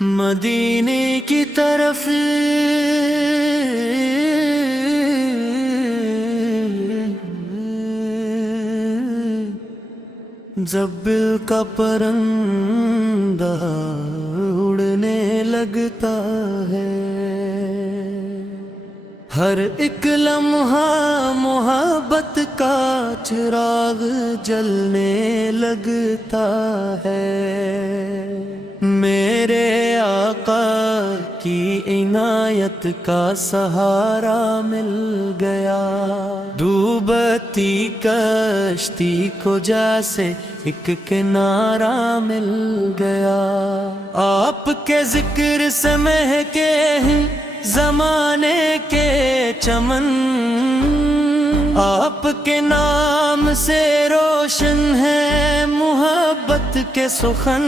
مدینے کی طرف جب دل کا پرندہ اڑنے لگتا ہے، ہر ایک لمحہ محبت کا چراغ جلنے لگتا ہے۔ میرے آقا کی عنایت کا سہارا مل گیا، ڈوبتی کشتی کو جیسے ایک کنارہ مل گیا۔ آپ کے ذکر سے مہکے ہیں زمانے کے چمن، آپ کے نام سے روشن ہے محبت کے سخن۔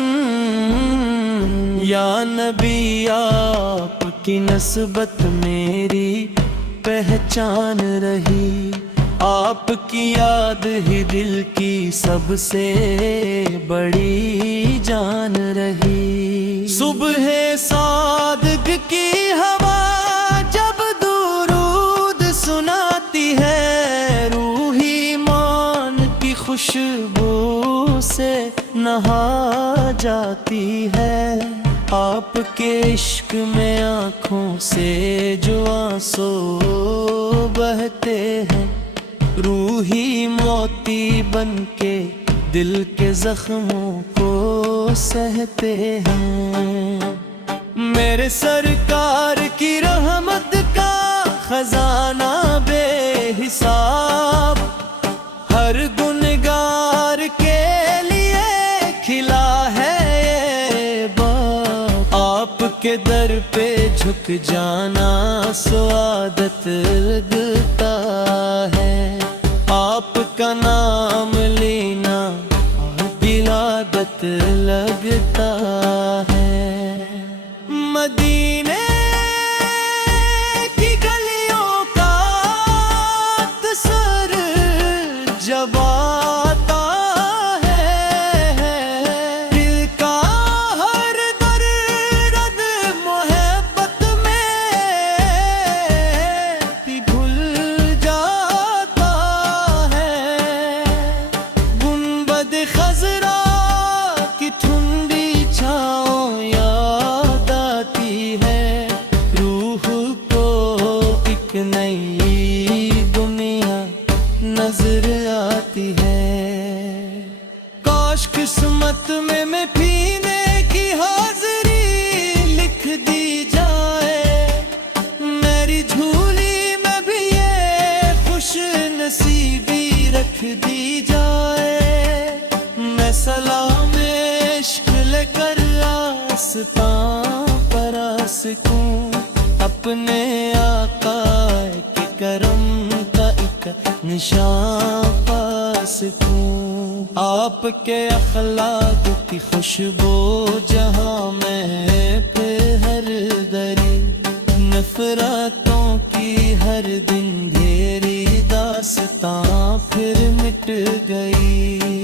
یا نبی آپ کی نسبت میری پہچان رہی، آپ کی یاد ہی دل کی سب سے بڑی جان رہی۔ صبح صادق کی ہوا جب درود سناتی ہے، روح ایمان کی خوشبو سے نہا جاتی ہے۔ آپ کے عشق میں آنکھوں سے جو آنسو بہتے ہیں، روحی موتی بن کے دل کے زخموں کو سہتے ہیں۔ میرے سرکار کی رحمت کا خزانہ بے حساب، ہر گنہگار کے لیے کھلا ہے یہ باب۔ آپ کے در پہ جھک جانا سعادت لگتا ہے، آپ کا نام لینا ولادت لگتا ہے۔ مدینے کی گلیوں کا تصور جب آتا ہے، دل کا ہر درد محبت میں بھی بھول جاتا ہے۔ گنبد خضرا کی ٹھنڈی چھاؤں یاد آتی ہے، روح کو ایک نئی دنیا نظر آتی ہے۔ کاش قسمت میں پینے کی حاضری لکھ دی جائے، میری جھولی میں بھی یہ خوش نصیبی رکھ دی جائے۔ میں سلام عشق لے کر آستاں پر آ سکوں، اپنے آقا کے کرم کا ایک نشان پا سکوں۔ آپ کے اخلاق کی خوشبو جہاں میں پہ ہر دری، نفرتوں کی ہر دن گھیری داستاں پھر مٹ گئی۔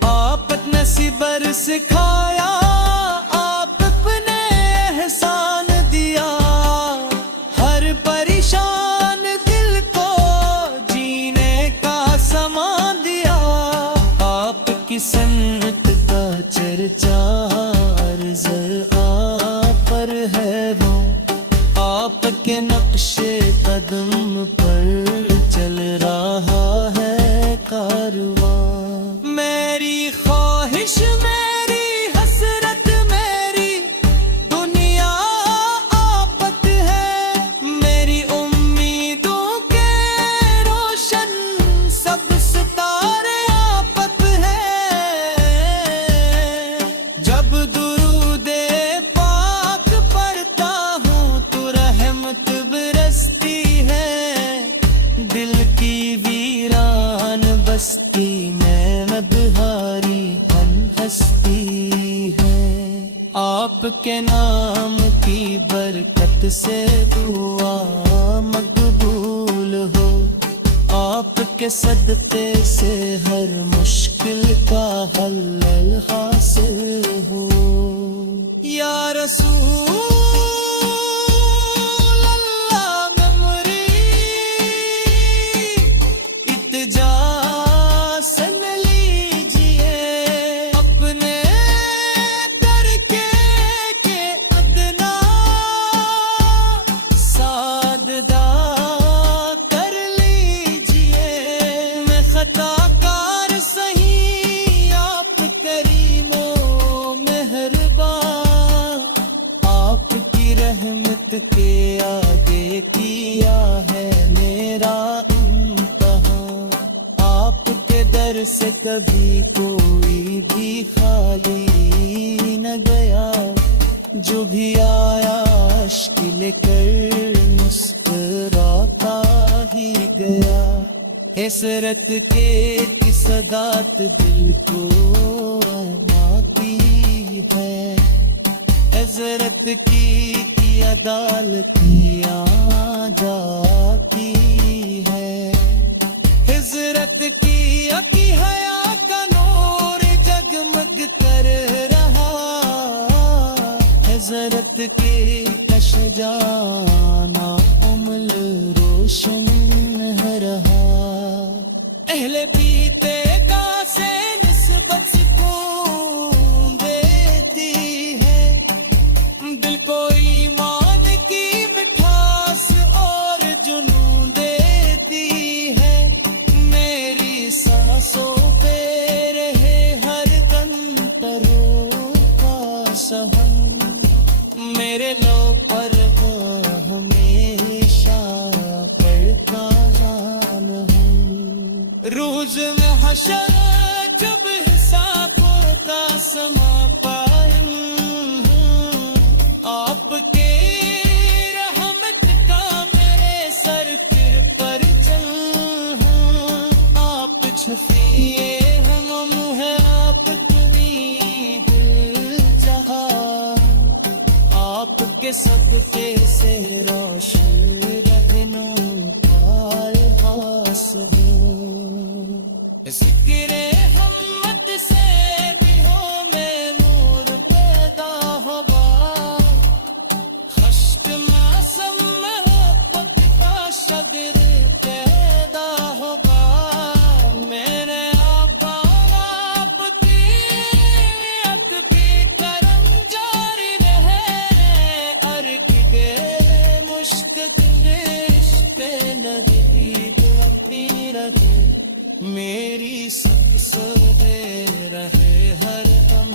آپ نے صبر سکھایا، آپ اپنے احسان دیا، ہر پریشان دل کو جینے کا سامان دیا۔ آپ کی سنت کا چرچا ہر زرعہ پر ہے وہ، آپ کے نقش قدم پر چل رہا ہے کارواں۔ میری خواہش میری حسرت میری دنیا آفت ہے، میری امیدوں کے روشن سب ستارے آفت ہے۔ جب درود پاک پڑھتا ہوں تو رحمت برستی ہے، دل کی ویران بستی میں بہاری ہستی ہے۔ آپ کے نام کی برکت سے دعا مقبول ہو، آپ کے صدقے سے ہر مشکل کا حل حاصل ہو۔ یا رسول اللہ میموری اتجاسن لیجئے اپنے در کے ادنا ساددہ کر لیجئے میں خطا کار سہی آپ کریم و مہربان آپ کی رحمت کے آگے کیا ہے میرا امتحان آپ کے در سے کبھی کوئی بھی خالی نہ گیا جو بھی آیا اشک لے کر مسکراتا ہی گیا حسرت کے کی صدات دل کو ماتی ہے حضرت کی عدالتیاں جاتی ہے حضرت کی حیا کا نور جگمگ کر رہا حضرت کے شجاعانہ عمل روشن ہے رہا اہل بیتے کا سے نسبت سکون دیتی ہے دل کو ایمان کی مٹھاس اور جنون دیتی ہے میری سانسوں پہ رہے ہر کنتروں کا سہن میرے لو پر ہو ہمیشہ پڑھتا جان ہوں روز میں حشر جب حسابوں کا سما پائیں آپ کے رحمت کا میرے سر پھر پر چل آپ چھفیے ہم ہے آپ تمہیں دل جہاں آپ کے صدقے سے روشن رہنوں پار بھاس ہوں ذکر ہمت سے بھی ہو میں نور پیدا ہوگا خشک موسم میں ہو پکا شگر پیدا ہوگا میرے آقا اور آپ کی نیت بھی کرم جاری رہے ارکھے مشک رشک لگتی جلتی رہے میری سب سے رہے ہر دم